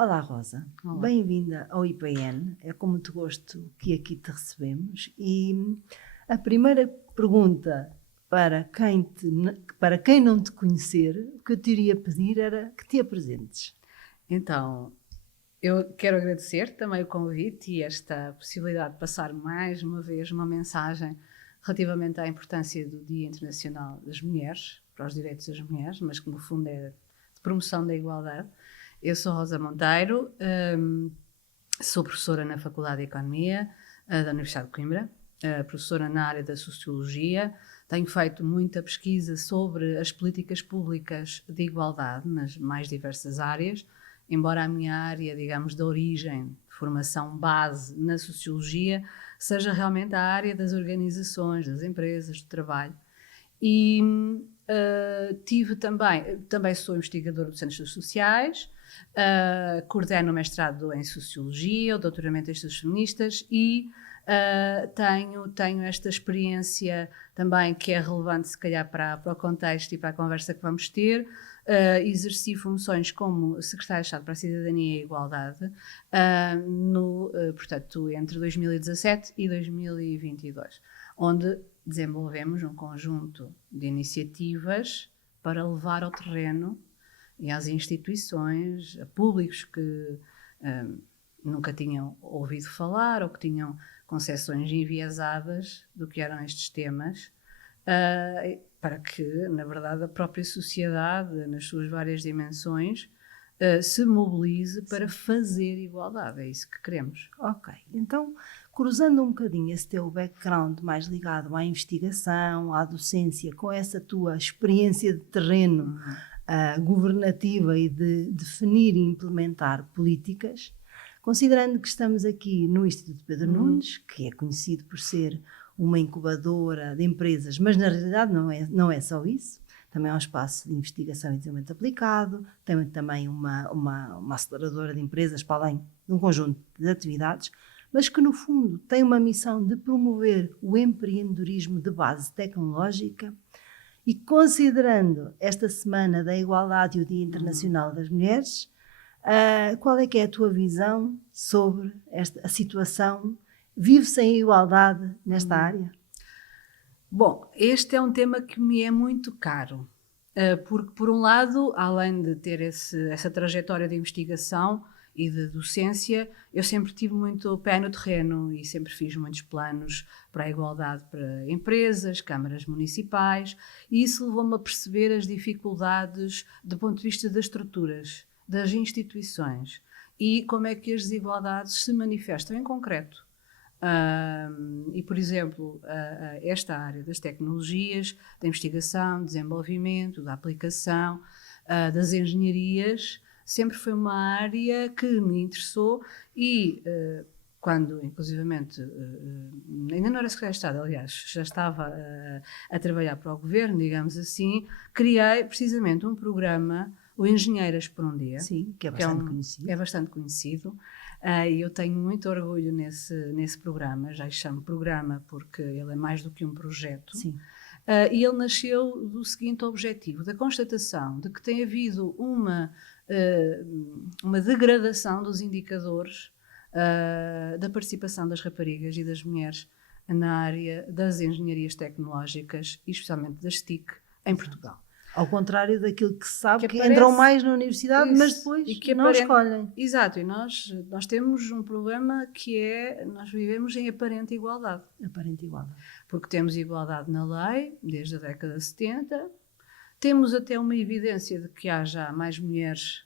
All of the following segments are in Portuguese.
Olá, Rosa. Olá. Bem-vinda ao IPN. É com muito gosto que aqui te recebemos. E a primeira pergunta para quem não te conhecer, o que eu te iria pedir era que te apresentes. Então, eu quero agradecer também o convite e esta possibilidade de passar mais uma vez uma mensagem relativamente à importância do Dia Internacional das Mulheres, para os direitos das mulheres, mas que no fundo é de promoção da igualdade. Eu sou Rosa Monteiro, sou professora na Faculdade de Economia da Universidade de Coimbra, professora na área da Sociologia. Tenho feito muita pesquisa sobre as políticas públicas de igualdade nas mais diversas áreas, embora a minha área, digamos, de origem, de formação base na Sociologia, seja realmente a área das organizações, das empresas, do trabalho. E tive também sou investigadora dos Centros Sociais, coordeno o mestrado em Sociologia, o doutoramento em Estudos Feministas e tenho esta experiência também que é relevante se calhar para o contexto e para a conversa que vamos ter. Exerci funções como Secretária de Estado para a Cidadania e a Igualdade, portanto, entre 2017 e 2022, onde desenvolvemos um conjunto de iniciativas para levar ao terreno e às instituições, a públicos que nunca tinham ouvido falar ou que tinham concepções enviesadas do que eram estes temas, para que, na verdade, a própria sociedade, nas suas várias dimensões, se mobilize para fazer igualdade. É isso que queremos. Ok, então, cruzando um bocadinho esse teu background mais ligado à investigação, à docência, com essa tua experiência de terreno governativa e de definir e implementar políticas, considerando que estamos aqui no Instituto Pedro Nunes, que é conhecido por ser uma incubadora de empresas, mas na realidade não é só isso, também é um espaço de investigação e desenvolvimento aplicado, tem também uma aceleradora de empresas para além de um conjunto de atividades, mas que no fundo tem uma missão de promover o empreendedorismo de base tecnológica. E considerando esta Semana da Igualdade e o Dia Internacional das Mulheres, qual é que é a tua visão sobre a situação? Vive-se em igualdade nesta área? Bom, este é um tema que me é muito caro, porque, por um lado, além de ter essa trajetória de investigação e de docência, eu sempre tive muito pé no terreno e sempre fiz muitos planos para a igualdade para empresas, câmaras municipais, e isso levou-me a perceber as dificuldades do ponto de vista das estruturas, das instituições e como é que as desigualdades se manifestam em concreto. E, por exemplo, esta área das tecnologias, da investigação, desenvolvimento, da aplicação, das engenharias, sempre foi uma área que me interessou e quando, inclusivamente, ainda não era secretária de Estado, aliás, já estava a trabalhar para o governo, digamos assim, criei precisamente um programa, o Engenheiras por um Dia. Sim, que é bastante conhecido. É bastante conhecido. E eu tenho muito orgulho nesse programa, já lhe chamo programa porque ele é mais do que um projeto. Sim. E ele nasceu do seguinte objetivo, da constatação de que tem havido uma degradação dos indicadores da participação das raparigas e das mulheres na área das engenharias tecnológicas e especialmente das TIC em Portugal. Ao contrário daquilo que se sabe, que aparece, entram mais na universidade, mas depois não escolhem. Exato, e nós temos um problema que é, nós vivemos em aparente igualdade. Aparente igualdade. Porque temos igualdade na lei, desde a década de 70, temos até uma evidência de que haja mais mulheres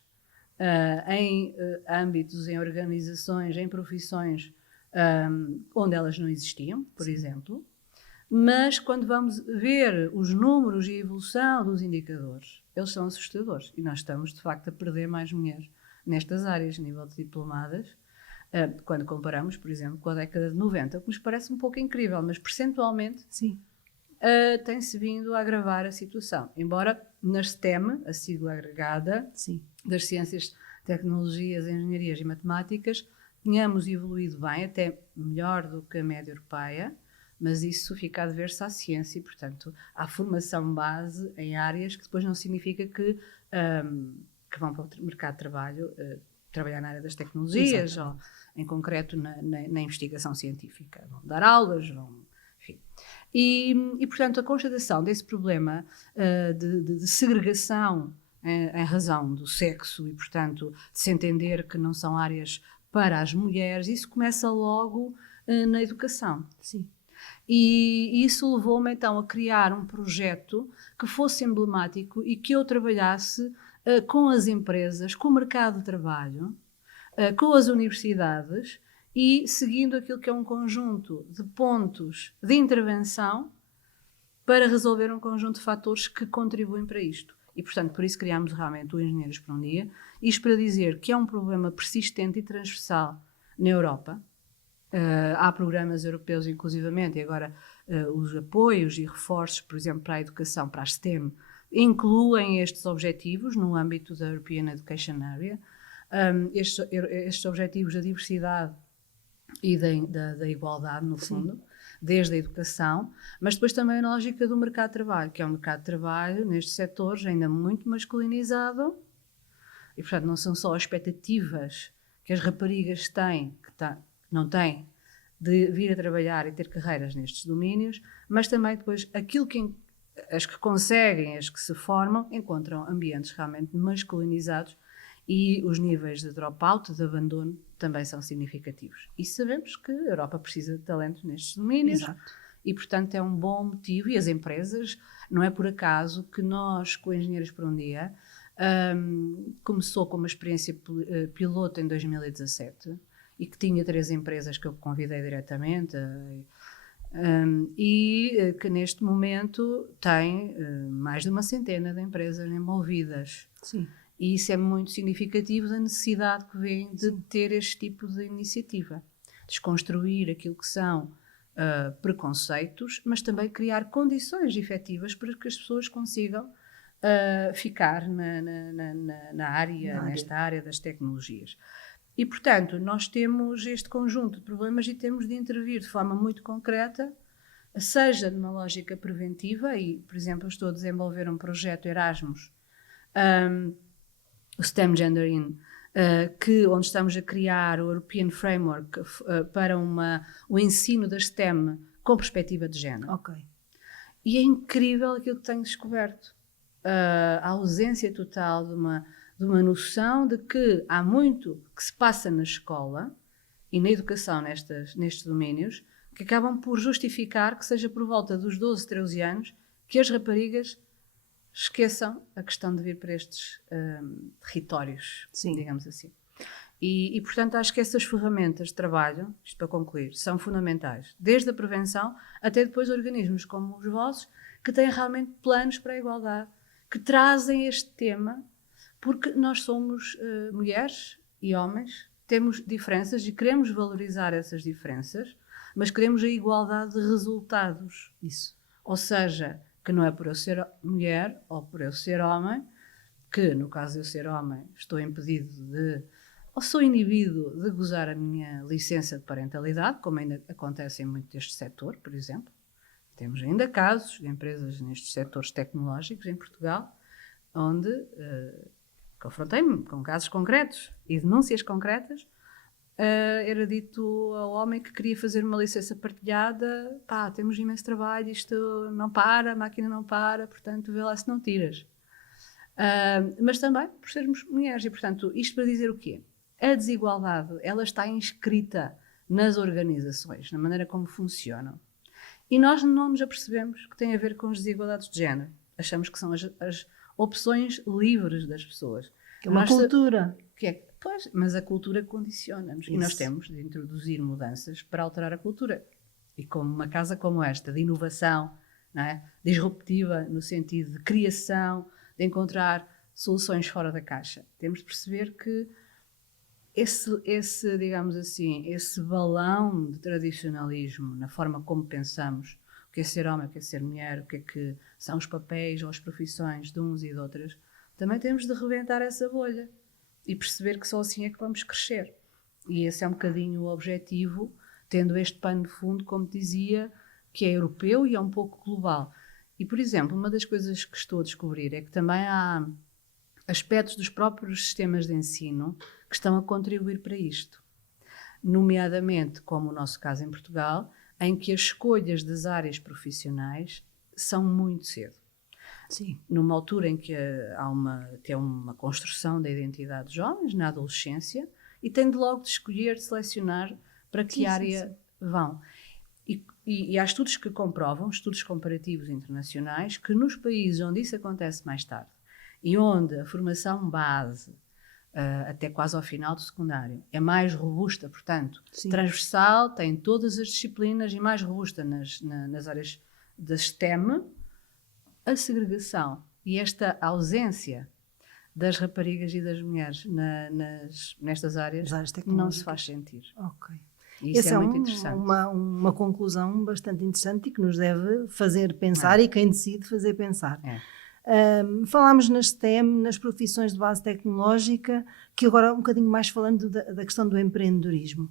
em âmbitos, em organizações, em profissões onde elas não existiam, por exemplo. Mas quando vamos ver os números e a evolução dos indicadores, eles são assustadores e nós estamos de facto a perder mais mulheres nestas áreas, a nível de diplomadas, quando comparamos, por exemplo, com a década de 90, o que nos parece um pouco incrível, mas percentualmente sim, tem-se vindo a agravar a situação. Embora na STEM, a sigla agregada sim, das ciências, tecnologias, engenharias e matemáticas, tenhamos evoluído bem, até melhor do que a média europeia, mas isso fica a dever-se à ciência e, portanto, à formação base em áreas que depois não significa que vão para o mercado de trabalho trabalhar na área das tecnologias, ou em concreto na investigação científica. Vão dar aulas, enfim. E, portanto, a constatação desse problema de segregação em razão do sexo e, portanto, de se entender que não são áreas para as mulheres, isso começa logo na educação. Sim. E isso levou-me então a criar um projeto que fosse emblemático e que eu trabalhasse com as empresas, com o mercado de trabalho, com as universidades e seguindo aquilo que é um conjunto de pontos de intervenção para resolver um conjunto de fatores que contribuem para isto. E, portanto, por isso criámos realmente o Engenheiros para um Dia. Isto para dizer que é um problema persistente e transversal na Europa. Há programas europeus, inclusivamente, e agora os apoios e reforços, por exemplo, para a educação, para a STEM, incluem estes objetivos no âmbito da European Education Area. Estes objetivos da diversidade e da igualdade, no fundo, desde a educação, mas depois também a lógica do mercado de trabalho, que é um mercado de trabalho nestes setores ainda muito masculinizado, e portanto não são só as expectativas que as raparigas têm, não têm, de vir a trabalhar e ter carreiras nestes domínios, mas também depois aquilo que as que conseguem, as que se formam, encontram ambientes realmente masculinizados e os níveis de dropout, de abandono, também são significativos. E sabemos que a Europa precisa de talentos nestes domínios. Exato. E, portanto, é um bom motivo. E as empresas, não é por acaso que nós, com Engenheiros para um Dia, começou com uma experiência piloto em 2017 e que tinha 3 empresas que eu convidei diretamente e que neste momento tem mais de uma centena de empresas envolvidas. Sim. E isso é muito significativo da necessidade que vem de ter este tipo de iniciativa. Desconstruir aquilo que são preconceitos, mas também criar condições efetivas para que as pessoas consigam ficar nesta área das tecnologias. E, portanto, nós temos este conjunto de problemas e temos de intervir de forma muito concreta, seja numa lógica preventiva, e, por exemplo, eu estou a desenvolver um projeto Erasmus, o STEM Gender In, onde estamos a criar o European Framework para o ensino da STEM com perspectiva de género. Ok. E é incrível aquilo que tenho descoberto. A ausência total de uma noção de que há muito que se passa na escola e na educação nestes domínios que acabam por justificar que seja por volta dos 12, 13 anos que as raparigas esqueçam a questão de vir para estes territórios, digamos assim. E, portanto, acho que essas ferramentas de trabalho, isto para concluir, são fundamentais, desde a prevenção até depois organismos como os vossos, que têm realmente planos para a igualdade, que trazem este tema, porque nós somos mulheres e homens, temos diferenças e queremos valorizar essas diferenças, mas queremos a igualdade de resultados. Isso. Ou seja, que não é por eu ser mulher ou por eu ser homem, que no caso de eu ser homem estou impedido ou sou inibido de gozar a minha licença de parentalidade, como ainda acontece em muito deste setor, por exemplo. Temos ainda casos de empresas nestes setores tecnológicos em Portugal, onde confrontei-me com casos concretos e denúncias concretas. Era dito ao homem que queria fazer uma licença partilhada: pá, temos imenso trabalho, isto não para, a máquina não para, portanto vê lá se não tiras. Mas também por sermos mulheres, e portanto isto para dizer o quê? A desigualdade, ela está inscrita nas organizações, na maneira como funcionam, e nós não nos apercebemos que tem a ver com as desigualdades de género. Achamos que são as opções livres das pessoas. Que é uma cultura. Pois, mas a cultura condiciona-nos. E nós temos de introduzir mudanças para alterar a cultura. E como uma casa como esta, de inovação, não é? Disruptiva, no sentido de criação, de encontrar soluções fora da caixa, temos de perceber que digamos assim, esse balão de tradicionalismo na forma como pensamos, o que é ser homem, o que é ser mulher, o que é que são os papéis ou as profissões de uns e de outras, também temos de rebentar essa bolha e perceber que só assim é que vamos crescer. E esse é um bocadinho o objetivo, tendo este pano de fundo, como dizia, que é europeu e é um pouco global. E, por exemplo, uma das coisas que estou a descobrir é que também há aspectos dos próprios sistemas de ensino que que estão a contribuir para isto. Nomeadamente, como o nosso caso em Portugal, em que as escolhas das áreas profissionais são muito cedo. Sim. Numa altura em que há uma construção da identidade dos jovens, na adolescência, e têm de logo de escolher, de selecionar para que área vão. E há estudos que comprovam, estudos comparativos internacionais, que nos países onde isso acontece mais tarde e onde a formação base, até quase ao final do secundário, é mais robusta, portanto, transversal, tem todas as disciplinas e mais robusta nas áreas da STEM, a segregação e esta ausência das raparigas e das mulheres nestas áreas não se faz sentir. Ok. Isso é muito interessante. Uma conclusão bastante interessante e que nos deve fazer pensar e quem decide fazer pensar. Falámos nas STEM, nas profissões de base tecnológica, que agora um bocadinho mais falando da questão do empreendedorismo.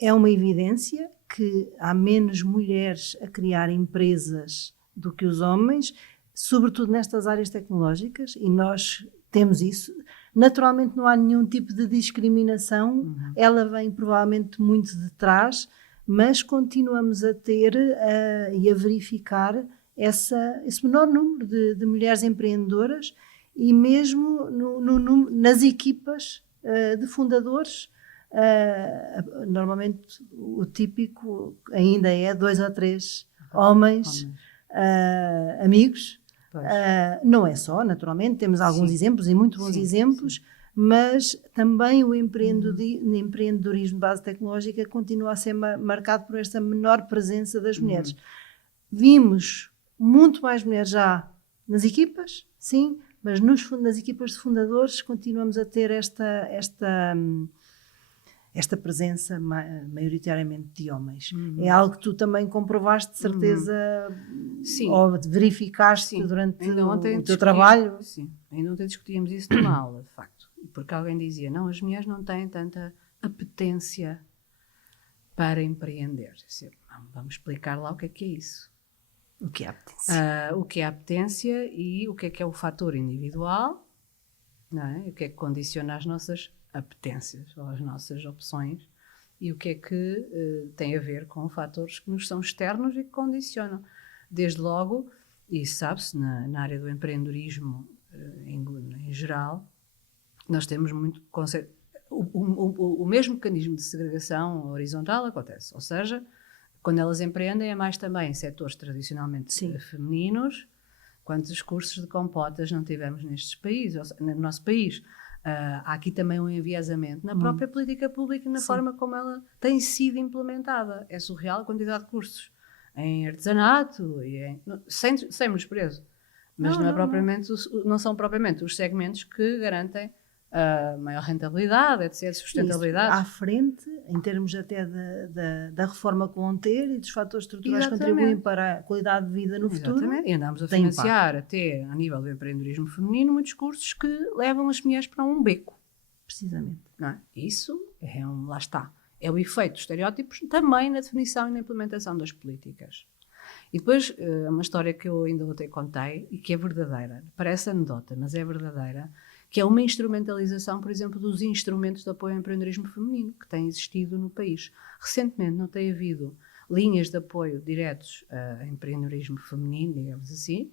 É uma evidência que há menos mulheres a criar empresas do que os homens, sobretudo nestas áreas tecnológicas, e nós temos isso. Naturalmente não há nenhum tipo de discriminação, ela vem provavelmente muito de trás, mas continuamos a ter e a verificar esse menor número de mulheres empreendedoras e mesmo nas equipas de fundadores. Normalmente o típico ainda é 2 ou 3 homens. Amigos. Não é só, naturalmente, temos alguns exemplos e muito bons exemplos, mas também o empreendedorismo de base tecnológica continua a ser marcado por esta menor presença das mulheres. Vimos muito mais mulheres já nas equipas, sim, mas nas equipas de fundadores continuamos a ter esta presença maioritariamente de homens. É algo que tu também comprovaste, de certeza, ou verificaste durante o teu trabalho? Sim, ainda ontem discutíamos isso numa aula, de facto. Porque alguém dizia, não, as mulheres não têm tanta apetência para empreender. Disse, vamos explicar lá o que é isso. O que é apetência? O que é apetência e o que é o fator individual, não é? O que é que condiciona as nossas apetências ou as nossas opções e o que é que tem a ver com fatores que nos são externos e que condicionam. Desde logo, e sabe-se, na área do empreendedorismo em geral, nós temos muito conceito. O mesmo mecanismo de segregação horizontal acontece, ou seja, quando elas empreendem é mais também em setores tradicionalmente femininos, quantos cursos de compotas não tivemos nestes países, ou seja, no nosso país. Há aqui também um enviesamento na própria política pública e na forma como ela tem sido implementada. É surreal a quantidade de cursos em artesanato, sem menosprezo, mas não são propriamente os segmentos que garantem maior rentabilidade, etc., sustentabilidade. Isso, à frente, em termos até da reforma que vão ter e dos fatores estruturais que contribuem para a qualidade de vida no futuro. E andamos a financiar até a nível do empreendedorismo feminino muitos cursos que levam as mulheres para um beco. Precisamente. Não é? Isso lá está. É o efeito dos estereótipos também na definição e na implementação das políticas. E depois, uma história que eu ainda ontem contei e que é verdadeira, parece anedota, mas é verdadeira, que é uma instrumentalização, por exemplo, dos instrumentos de apoio ao empreendedorismo feminino que têm existido no país. Recentemente não tem havido linhas de apoio diretos a empreendedorismo feminino, digamos assim.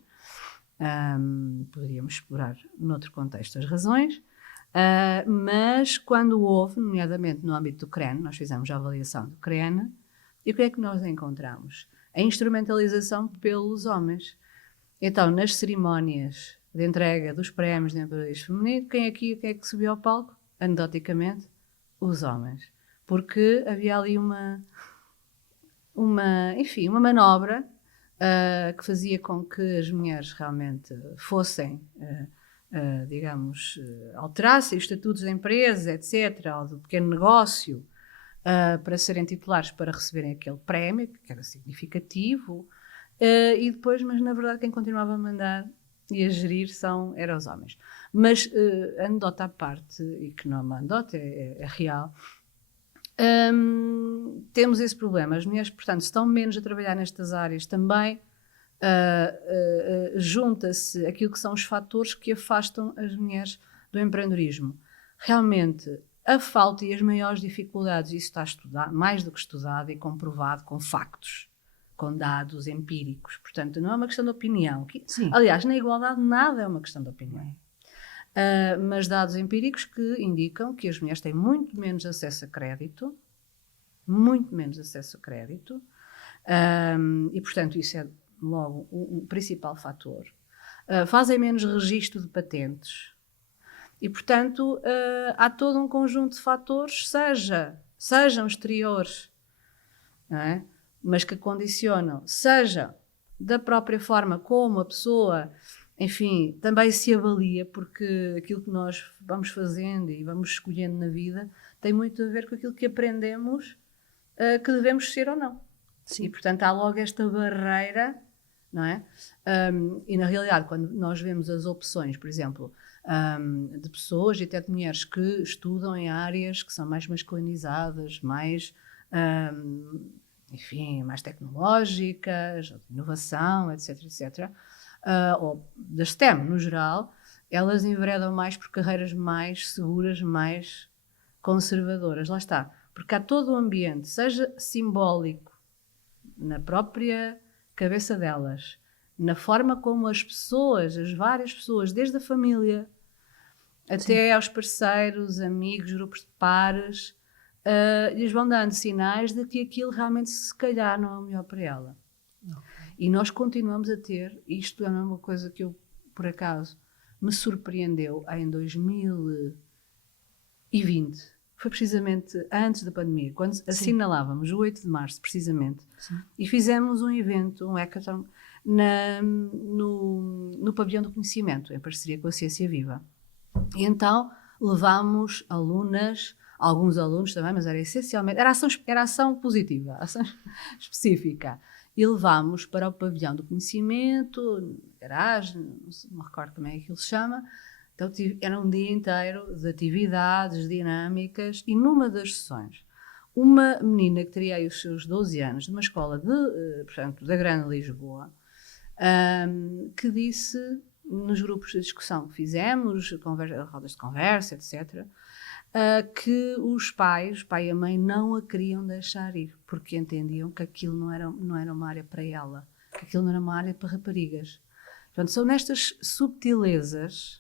Poderíamos explorar noutro contexto as razões, mas quando houve, nomeadamente no âmbito do CREN, nós fizemos a avaliação do CREN, e o que é que nós encontramos? A instrumentalização pelos homens. Então, nas cerimónias de entrega dos prémios de empreendedorismo feminino, quem é que subiu ao palco? Anedoticamente, os homens. Porque havia ali uma manobra que fazia com que as mulheres realmente fossem, alterassem os estatutos da empresa, etc., ou do pequeno negócio, para serem titulares para receberem aquele prémio, que era significativo, e depois, mas na verdade quem continuava a mandar e a gerir eram os homens. Mas, anedota à parte, e que não é uma anedota, é real, temos esse problema. As mulheres, portanto, estão menos a trabalhar nestas áreas também. Junta-se aquilo que são os fatores que afastam as mulheres do empreendedorismo. Realmente, a falta e as maiores dificuldades, isso está estudado, mais do que estudado e comprovado com factos, com dados empíricos. Portanto, não é uma questão de opinião. Sim. Aliás, na igualdade nada é uma questão de opinião. Mas dados empíricos que indicam que as mulheres têm muito menos acesso a crédito, e, portanto, isso é logo o principal fator. Fazem menos registro de patentes. E, portanto, há todo um conjunto de fatores, sejam exteriores, não é? Mas que condicionam, seja da própria forma como a pessoa, enfim, também se avalia, porque aquilo que nós vamos fazendo e vamos escolhendo na vida tem muito a ver com aquilo que aprendemos que devemos ser ou não. Sim. E, portanto, há logo esta barreira, não é? E, na realidade, quando nós vemos as opções, por exemplo, de pessoas e até de mulheres que estudam em áreas que são mais masculinizadas, mais, enfim, mais tecnológicas, de inovação, etc, etc, ou da STEM no geral, elas enveredam mais por carreiras mais seguras, mais conservadoras. Lá está. Porque há todo o ambiente, seja simbólico, na própria cabeça delas, na forma como as pessoas, as várias pessoas, desde a família até aos parceiros, amigos, grupos de pares, lhes vão dando sinais de que aquilo realmente se calhar não é o melhor para ela. E nós continuamos a ter, isto é uma coisa que eu, por acaso, me surpreendeu em 2020, foi precisamente antes da pandemia, quando assinalávamos o 8 de março, precisamente, e fizemos um evento, um hackathon, no Pavilhão do Conhecimento, em parceria com a Ciência Viva. E então levámos alunas, alguns alunos também, mas era essencialmente, era ação positiva, ação específica. E levámos para o Pavilhão do Conhecimento, garagem, não me recordo como é que aquilo se chama. Então era um dia inteiro de atividades dinâmicas e numa das sessões, uma menina que teria aí os seus 12 anos, de uma escola portanto, da Grande Lisboa, que disse, nos grupos de discussão que fizemos, rodas de conversa, etc., que os pais, o pai e a mãe, não a queriam deixar ir, porque entendiam que aquilo não era uma área para ela, que aquilo não era uma área para raparigas. Portanto, são nestas subtilezas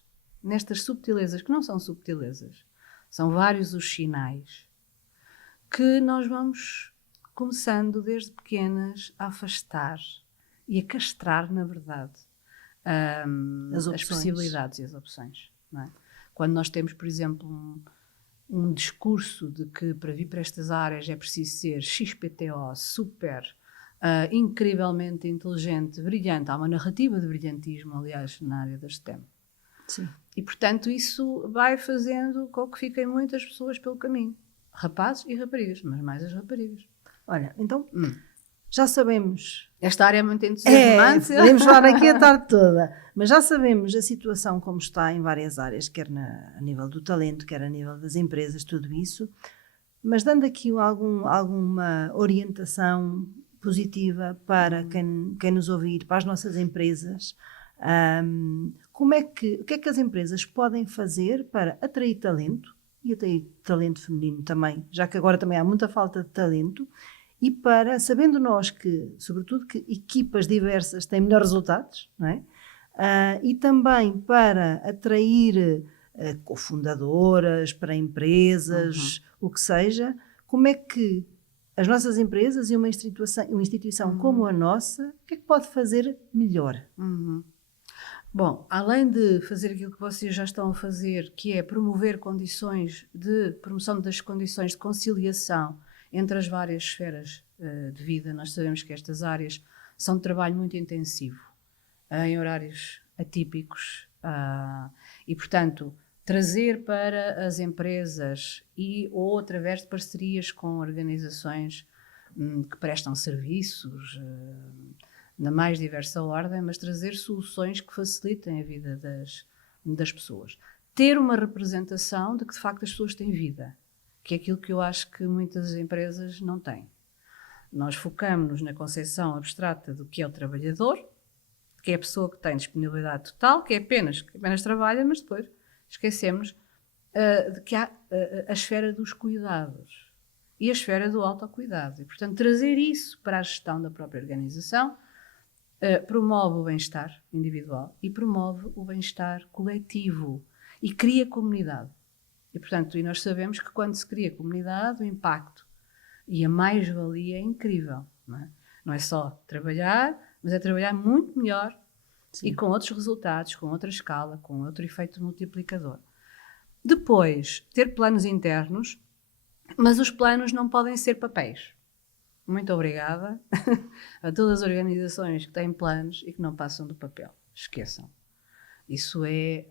que não são subtilezas, são vários os sinais, que nós vamos começando desde pequenas a afastar e a castrar, na verdade, as possibilidades e as opções. Não é? Quando nós temos, por exemplo, um discurso de que para vir para estas áreas é preciso ser XPTO, super, incrivelmente inteligente, brilhante, há uma narrativa de brilhantismo, aliás, na área da STEM. Sim. E, portanto, isso vai fazendo com que fiquem muitas pessoas pelo caminho. Rapazes e raparigas, mas mais as raparigas. Olha, então, já sabemos... Esta área é muito entusiasmante. Podemos falar aqui a tarde toda. Mas já sabemos a situação como está em várias áreas, quer a nível do talento, quer a nível das empresas, tudo isso. Mas dando aqui alguma orientação positiva para quem nos ouvir, para as nossas empresas... o que é que as empresas podem fazer para atrair talento, e atrair talento feminino também, já que agora também há muita falta de talento, e para, sabendo nós que, sobretudo, que equipas diversas têm melhores resultados, não é? E também para atrair cofundadoras para empresas, o que seja, como é que as nossas empresas e uma instituição como a nossa, o que é que pode fazer melhor? Bom, além de fazer aquilo que vocês já estão a fazer, que é promover promoção das condições de conciliação entre as várias esferas de vida, nós sabemos que estas áreas são de trabalho muito intensivo, em horários atípicos, e, portanto, trazer para as empresas ou através de parcerias com organizações que prestam serviços, na mais diversa ordem, mas trazer soluções que facilitem a vida das pessoas. Ter uma representação de que, de facto, as pessoas têm vida, que é aquilo que eu acho que muitas empresas não têm. Nós focamos-nos na concepção abstrata do que é o trabalhador, que é a pessoa que tem disponibilidade total, que apenas trabalha, mas depois esquecemos de que há a esfera dos cuidados e a esfera do autocuidado. E, portanto, trazer isso para a gestão da própria organização promove o bem-estar individual e promove o bem-estar coletivo e cria comunidade. E, portanto, e nós sabemos que quando se cria comunidade, o impacto e a mais-valia é incrível. Não é? Não é só trabalhar, mas é trabalhar muito melhor. Sim. E com outros resultados, com outra escala, com outro efeito multiplicador. Depois, ter planos internos, mas os planos não podem ser papéis. Muito obrigada a todas as organizações que têm planos e que não passam do papel. Esqueçam. Isso é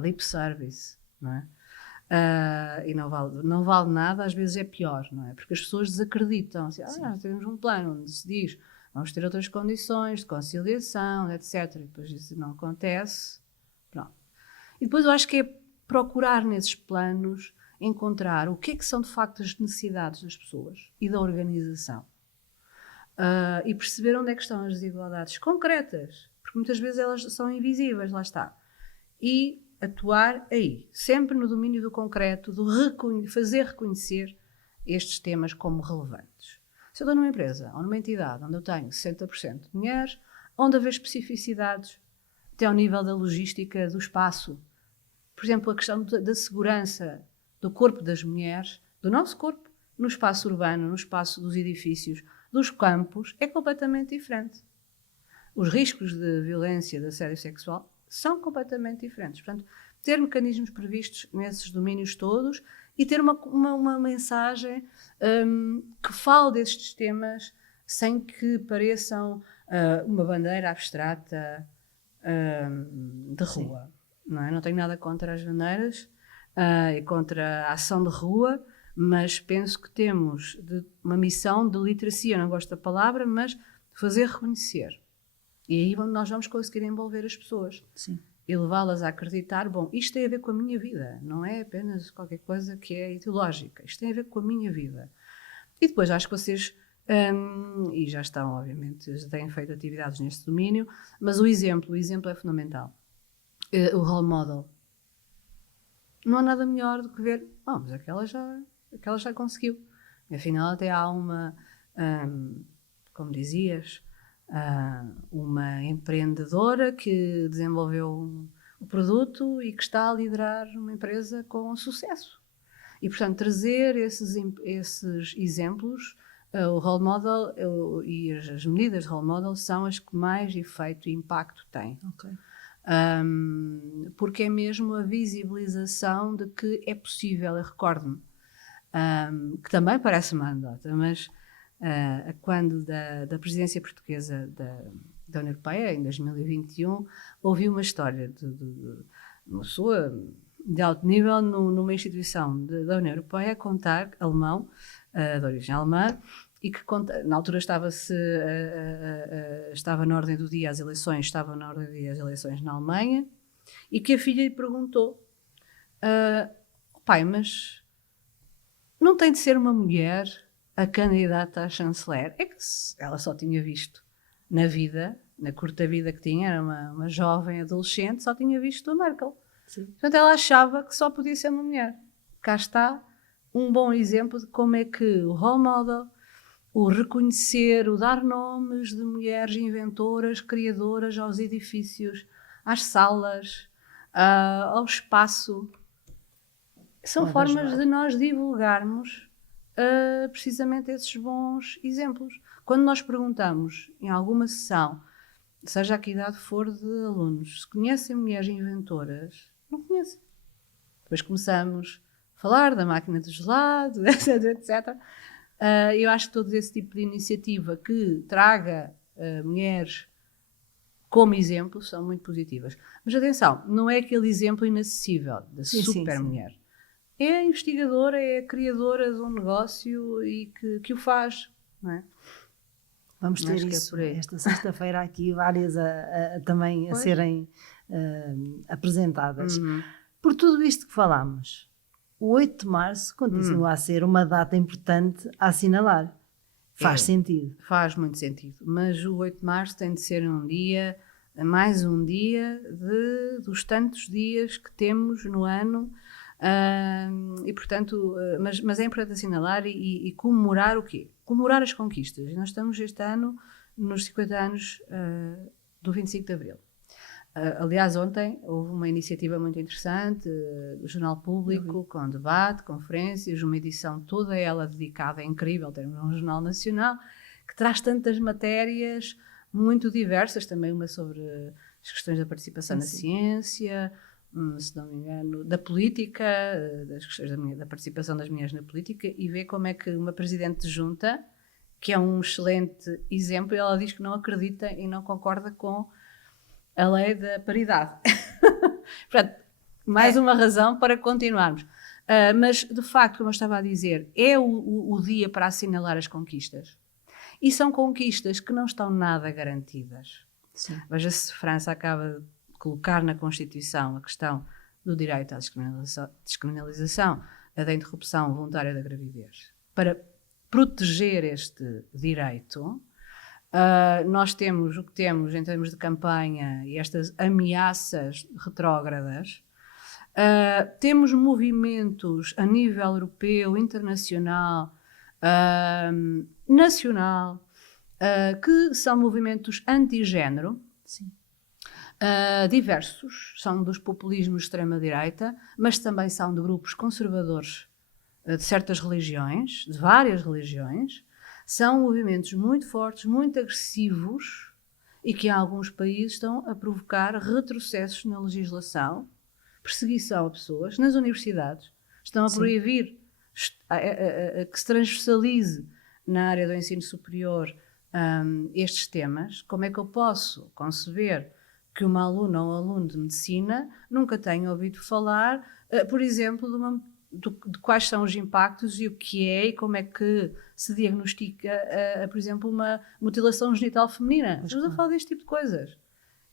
lip service, não é? E não vale nada, às vezes é pior, não é? Porque as pessoas desacreditam. Assim, temos um plano onde se diz vamos ter outras condições de conciliação, etc. E depois isso não acontece. Pronto. E depois eu acho que é procurar nesses planos encontrar o que é que são de facto as necessidades das pessoas e da organização. E perceber onde é que estão as desigualdades concretas, porque muitas vezes elas são invisíveis, lá está. E atuar aí, sempre no domínio do concreto, do fazer reconhecer estes temas como relevantes. Se eu estou numa empresa ou numa entidade onde eu tenho 60% de mulheres, onde haver especificidades até ao nível da logística do espaço. Por exemplo, a questão da segurança do corpo das mulheres, do nosso corpo, no espaço urbano, no espaço dos edifícios, dos campos, é completamente diferente. Os riscos de violência, de assédio sexual, são completamente diferentes. Portanto, ter mecanismos previstos nesses domínios todos e ter uma mensagem que fale destes temas sem que pareçam uma bandeira abstrata de rua. Não é? Não tenho nada contra as bandeiras e contra a ação de rua, mas penso que temos uma missão de literacia, não gosto da palavra, mas de fazer reconhecer. E aí nós vamos conseguir envolver as pessoas. Sim. E levá-las a acreditar, bom, isto tem a ver com a minha vida, não é apenas qualquer coisa que é ideológica, isto tem a ver com a minha vida. E depois acho que vocês, e já estão, obviamente, já têm feito atividades neste domínio, mas o exemplo é fundamental. O role model. Não há nada melhor do que ver, mas aquela já conseguiu. E, afinal, até há uma, como dizias, uma empreendedora que desenvolveu o produto e que está a liderar uma empresa com sucesso. E, portanto, trazer esses exemplos, o role model e as medidas de role model são as que mais efeito e impacto têm. Okay. Porque é mesmo a visibilização de que é possível. Eu recordo-me, que também parece uma anedota, mas quando da presidência portuguesa da União Europeia, em 2021, ouvi uma história de uma pessoa de alto nível numa instituição da União Europeia a contar, alemão, de origem alemã, e que na altura estava na ordem do dia as eleições, na Alemanha, e que a filha lhe perguntou, pai, mas não tem de ser uma mulher a candidata a chanceler? É que ela só tinha visto na vida, na curta vida que tinha, era uma jovem adolescente, só tinha visto a Merkel. Sim. Portanto, ela achava que só podia ser uma mulher. Cá está um bom exemplo de como é que o role model, o reconhecer, o dar nomes de mulheres inventoras, criadoras aos edifícios, às salas, ao espaço, são formas de nós divulgarmos precisamente esses bons exemplos. Quando nós perguntamos em alguma sessão, seja a que idade for de alunos, se conhecem mulheres inventoras, não conhecem. Depois começamos a falar da máquina do gelado, etc, etc. Eu acho que todo esse tipo de iniciativa que traga mulheres como exemplo são muito positivas. Mas atenção, não é aquele exemplo inacessível da super mulher. É a investigadora, é a criadora de um negócio e que o faz, não é? Vamos ter isso esta sexta-feira aqui, várias também a serem apresentadas. Uhum. Por tudo isto que falámos, o 8 de março continua a ser uma data importante a assinalar. Faz sentido. Faz muito sentido. Mas o 8 de março tem de ser um dia mais um dia dos tantos dias que temos no ano, e portanto, mas é importante assinalar e comemorar o quê? Comemorar as conquistas. E nós estamos este ano nos 50 anos do 25 de Abril. Aliás, ontem houve uma iniciativa muito interessante do Jornal Público, com debate, conferências, uma edição toda ela dedicada, é incrível termos um jornal nacional, que traz tantas matérias muito diversas, também uma sobre as questões da participação na ciência, se não me engano, da política, das questões da participação das mulheres na política, e ver como é que uma presidente de junta, que é um excelente exemplo, ela diz que não acredita e não concorda com a lei da paridade. Portanto, mais uma razão para continuarmos. Mas, de facto, como eu estava a dizer, é o dia para assinalar as conquistas. E são conquistas que não estão nada garantidas. Sim. Veja-se, França acaba de colocar na Constituição a questão do direito à descriminalização da interrupção voluntária da gravidez. Para proteger este direito, nós temos o que temos em termos de campanha e estas ameaças retrógradas. Temos movimentos a nível europeu, internacional, nacional, que são movimentos anti-género, diversos, são dos populismos de extrema-direita, mas também são de grupos conservadores de certas religiões, de várias religiões. São movimentos muito fortes, muito agressivos e que em alguns países estão a provocar retrocessos na legislação, perseguição a pessoas, nas universidades. Estão a proibir que se transversalize na área do ensino superior estes temas. Como é que eu posso conceber que uma aluna ou um aluno de medicina nunca tenha ouvido falar, por exemplo, de quais são os impactos e o que é e como é que se diagnostica, por exemplo, uma mutilação genital feminina. Estamos a falar deste tipo de coisas.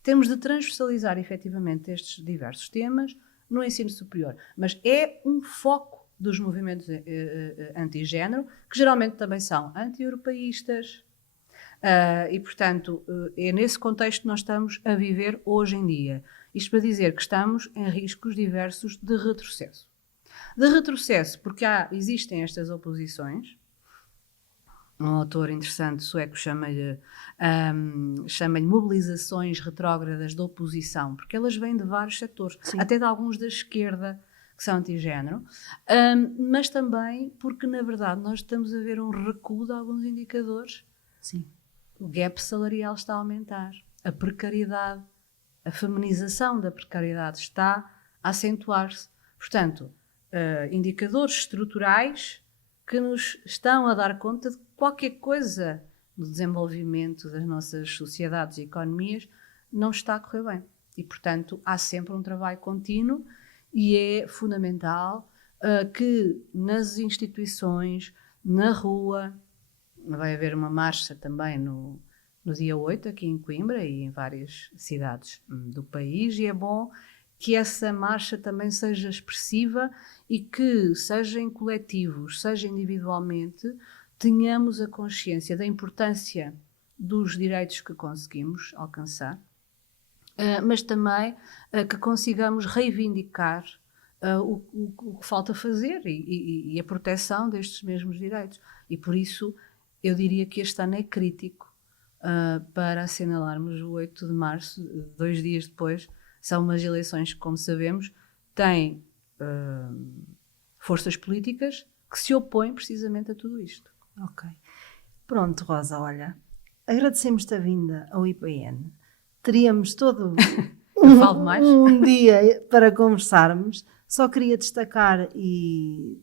Temos de transversalizar efetivamente estes diversos temas no ensino superior. Mas é um foco dos movimentos anti-género, que geralmente também são anti-europeístas, e, portanto, é nesse contexto que nós estamos a viver hoje em dia. Isto para dizer que estamos em riscos diversos de retrocesso. De retrocesso, porque existem estas oposições. Um autor interessante sueco chama-lhe mobilizações retrógradas de oposição, porque elas vêm de vários setores, até de alguns da esquerda, que são anti-género, mas também porque, na verdade, nós estamos a ver um recuo de alguns indicadores. Sim. O gap salarial está a aumentar, a precariedade, a feminização da precariedade está a acentuar-se. Portanto, indicadores estruturais que nos estão a dar conta de qualquer coisa do desenvolvimento das nossas sociedades e economias não está a correr bem. E, portanto, há sempre um trabalho contínuo e é fundamental que nas instituições, na rua, vai haver uma marcha também no dia 8, aqui em Coimbra e em várias cidades do país, e é bom que essa marcha também seja expressiva e que, seja em coletivos, seja individualmente, tenhamos a consciência da importância dos direitos que conseguimos alcançar, mas também que consigamos reivindicar o que falta fazer e a proteção destes mesmos direitos. E por isso eu diria que este ano é crítico para assinalarmos o 8 de março, 2 dias depois. São umas eleições que, como sabemos, têm forças políticas que se opõem precisamente a tudo isto. Ok. Pronto, Rosa, olha, agradecemos-te a vinda ao IPN. Teríamos todo um dia para conversarmos. Só queria destacar e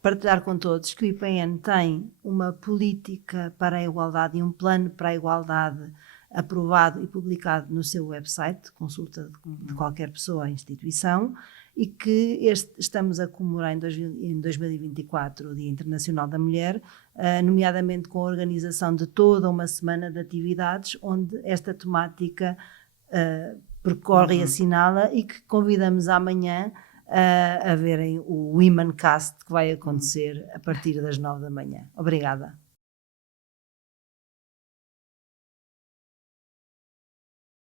partilhar com todos que o IPN tem uma política para a igualdade e um plano para a igualdade aprovado e publicado no seu website, consulta de qualquer pessoa ou instituição, e que estamos a comemorar em 2024 o Dia Internacional da Mulher, nomeadamente com a organização de toda uma semana de atividades onde esta temática percorre e assinala, e que convidamos amanhã a verem o Womencast que vai acontecer a partir das 9 da manhã. Obrigada.